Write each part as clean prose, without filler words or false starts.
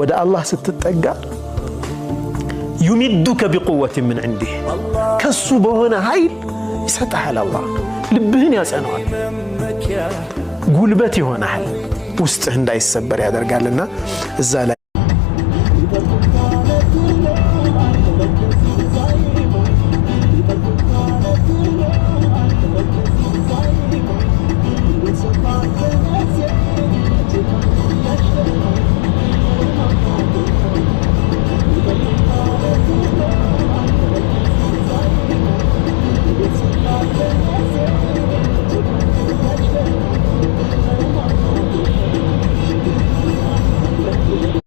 ወደ አላህ ስትጠጋ يمدك بقوة من عنده ከሱ በሆነ ኃይል ይሰጣል አላህ ልብህን ያጸናዋል ጉልበት ይሆናል ውስጥህ እንዳይሰበር ያደርጋልና እዛ ላይ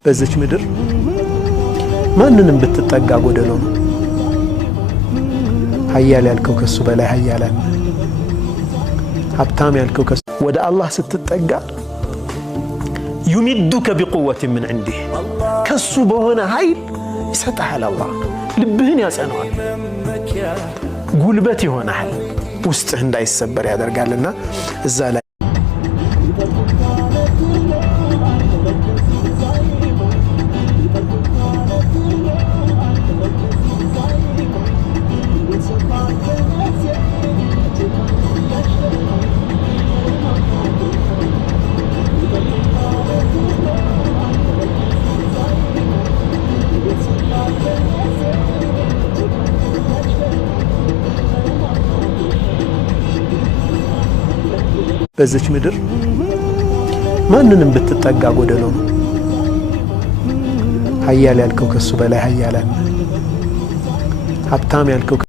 በዚች ምድር ማንንም ብትጠጋ ጎደሎ ነው ኃያል ያልከው ከሱ በላይ ኃያላን ሀብታም ያልከው ከሱ ወደ አላህ ስትጠጋ يمدك بقوة من عنده ከሱ በሆነ ኃይል ይሰጣል አላህ ልብህን ያጸናዋል ጉልበት ይሆናል ውስጥህ እንዳይሰበር ያደርጋልና እዛ ላይ በዚች ምድር ማንንም ብትጠጋ ጎደሎ ነው ኃያል ያልከው ከሱ በላይ ኃያላን ሀብታም ያልከው